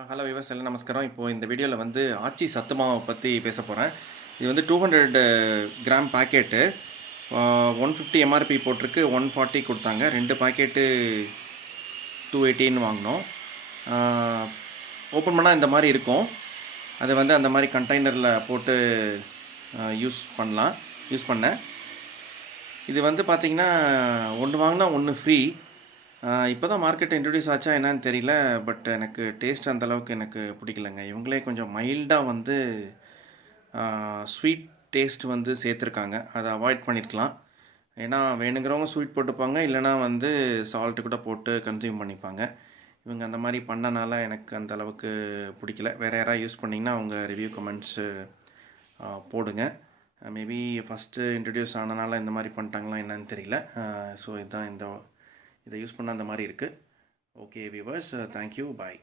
Hello விவஸ் எல்லாம் நமஸ்காரம். இப்போது இந்த வீடியோவில் வந்து ஆச்சி சத்து மாவை பற்றி பேச போகிறேன் இது வந்து two hundred gram packet one fifty MRP போட்டிருக்கு. ஒன் ஃபார்ட்டி கொடுத்தாங்க. ரெண்டு பாக்கெட்டு டூ எயிட்டின்னு வாங்கினோம். ஓப்பன் பண்ணால் இந்த மாதிரி இருக்கும். அது வந்து அந்த மாதிரி கண்டெய்னரில் போட்டு யூஸ் பண்ணலாம். யூஸ் பண்ணேன். இது வந்து பார்த்திங்கன்னா ஒன்று வாங்கினா ஒன்று ஃப்ரீ இப்போ தான் மார்க்கெட் இன்ட்ரடியூஸ் ஆச்சா என்னன்னு தெரியல பட் எனக்கு டேஸ்ட் அந்தளவுக்கு எனக்கு பிடிக்கலங்க. இவங்களே கொஞ்சம் மைல்டாக வந்து ஸ்வீட் டேஸ்ட் வந்து சேர்த்துருக்காங்க. அதை அவாய்ட் பண்ணியிருக்கலாம் ஏன்னா வேணுங்கிறவங்க ஸ்வீட் போட்டுப்பாங்க இல்லைனா வந்து சால்ட்டு கூட போட்டு கன்சியூம் பண்ணிப்பாங்க. இவங்க அந்த மாதிரி பண்ணனால எனக்கு அந்த அளவுக்கு பிடிக்கல. வேறு யாராவது யூஸ் பண்ணிங்கன்னா அவங்க ரிவ்யூ கமெண்ட்ஸு போடுங்க. மேபி ஃபஸ்ட்டு இன்ட்ரடியூஸ் ஆனனால இந்த மாதிரி பண்ணிட்டாங்களா என்னன்னு தெரியல. ஸோ இதுதான் இந்த இதை யூஸ் பண்ண அந்த மாதிரி இருக்குது ஓகே விவர்ஸ் தேங்க்யூ பாய்